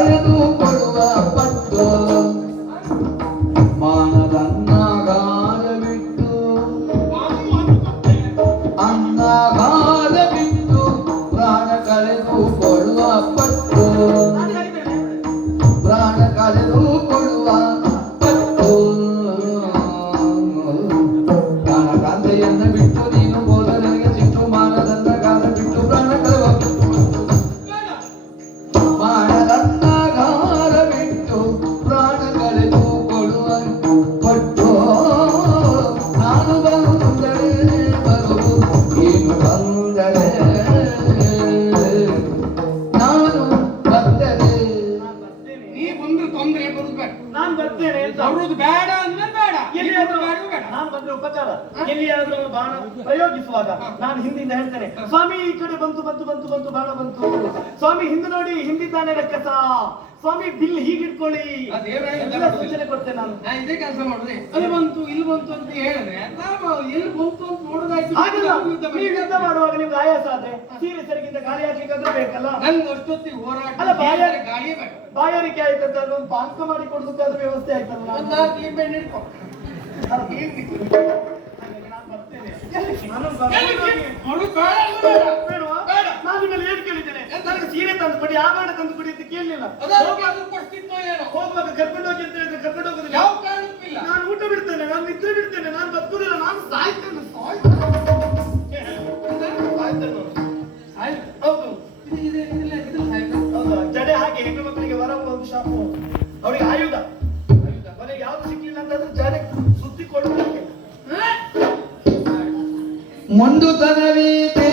ಕಳೆದು ಕೊಡುವ ಪಟ್ಟು ಮಾನದನ್ನಾಗಾರ ಬಿಟ್ಟು ಅನ್ನಗಾರ ಬಿಟ್ಟು ಪ್ರಾಣ ಕಳೆದು ಕೊಡುವ ಪಟ್ಟು ಪ್ರಾಣ ಕಳೆದು ಕೊಡುವ ಪಟ್ಟು ಕಾಂತೆಯನ್ನು ಬಿಟ್ಟು ನೀನು ಹೋದ ನನಗೆ ಸಿಟ್ಟು ಮಾನದನ್ನಾಗಾರ ಬಿಟ್ಟು ಪ್ರಾಣ ಕಳೆವ ಮಾನದನ್ನಾಗಾರ ಬಿಟ್ಟು ಪ್ರಾಣ ಕಳೆದು ಕೊಡುವ ಪಟ್ಟು ನಾನು ಬಂದರೆ ಬರುವುದು ಏನು ಬಂದರೆ ನಾನು ಬಂದರೆ ನೀ ಬಂದ್ರೆ ತೊಂದರೆ ಬರುದು ಬೇಡ. ನಾನ್ ಬರ್ತೇನೆ ಅಂತ ಬರುದು ಬೇಡ ಅಂದ್ರೆ ಬೇಡ. ಎಲ್ಲಿಯಾದ್ರೂ ಬೇಡ. ನಾನ್ ಬಂದ್ರೆ ಉಪಚಾರ ಎಲ್ಲಿಯಾದ್ರೂ ಒಂದು ಬಾಣ ಪ್ರಯೋಗಿಸುವಾಗ ನಾನು ಹಿಂದಿಂದ ಹೇಳ್ತೇನೆ, ಸ್ವಾಮಿ ಈ ಕಡೆ ಬಂತು ಬಂತು ಬಂತು ಬಂತು ಬಾಣ ಬಂತು, ಸ್ವಾಮಿ ಹಿಂದೆ ನೋಡಿ ಹಿಂದಿದ್ದಾನೆ ರಕ್ಕಸ, ಸ್ವಾಮಿ ಬಿಲ್ ಹೀಗಿಟ್ಕೊಳ್ಳಿ ಎಲ್ಲ ಸೂಚನೆ ಕೊಡ್ತೇನೆ ನಾನು. ಇದೇ ಕೆಲಸ ಮಾಡುದೇ. ಅಲ್ಲಿ ಬಂತು ಇಲ್ಲಿ ಬಂತು ಅಂತ ಹೇಳಿದ್ರೆ ನಾವು ಎಲ್ಲಿ ಬಂತು ಅಂತ ನೋಡೋದಾಯ್ತು. ಹಾಗಲ್ಲ, ನೀವು ಯುದ್ಧ ಮಾಡುವಾಗ ನಿಮ್ಗೆ ಆಯಾಸ ಆದ್ರೆ ಸೀರೆ ಸರಿಗಿಂತ ಗಾಳಿ ಹಾಕ್ಲಿಕ್ಕಾದ್ರೂ ಬೇಕಲ್ಲ. ನಂಗೆ ಅಷ್ಟೊತ್ತಿಗೆ ಹೋರಾಟ ಅಲ್ಲ, ಗಾಳಿ ಬೇಡ. ಬಾಯಾರಿಕೆ ಆಯ್ತಂತ ಒಂದು ಪಾಕ ಮಾಡಿ ಕೊಡ್ಬೇಕಾದ್ರೂ ವ್ಯವಸ್ಥೆ ಆಯ್ತಲ್ಲ. ನಾನು ಬರ್ತೇನೆ. ನಾನು ನಿಮ್ಮಲ್ಲಿ ಏನು ಕೇಳಿದ್ದೇನೆ? ನನಗೆ ಸೀರೆ ತಂದು ಕೊಡಿ, ಆಭರಣ ತಂದು ಕೊಡಿ ಅಂತ ಕೇಳಲಿಲ್ಲ. ಹೋಗುವಾಗ ಕರ್ಕೊಂಡು ಹೋಗಿ ಅಂತ ಹೇಳಿದ್ರೆ ಕರ್ಕೊಂಡು ಹೋಗುದಿಲ್ಲ. ಯಾವ ಕಾರಣಕ್ಕೂ ಇಲ್ಲ. ನಾನು ಊಟ ಬಿಡ್ತೇನೆ, ನಾನು ನಿದ್ರೆ ಬಿಡ್ತೇನೆ, ನಾನು ಬದುಕುದಿಲ್ಲ, ನಾನು ಸಾಯ್ತೇನೆ. ಹೌದು ಹೌದು, ಜಡೆ ಹಾಗೆ ಹೆಣ್ಣು ಮಕ್ಕಳಿಗೆ ವರ ಒಂದು ಶಾಪು, ಅವರಿಗೆ ಆಯುಧ. ಕೊನೆಗೆ ಯಾವ್ದು ಸಿಗ್ಲಿಲ್ಲ ಅಂತಂದ್ರೆ ಜಡೆ ಸುತ್ತಿ ಕೊಡುವುದಕ್ಕೆ ಮೊಂಡುತನವೀತೆ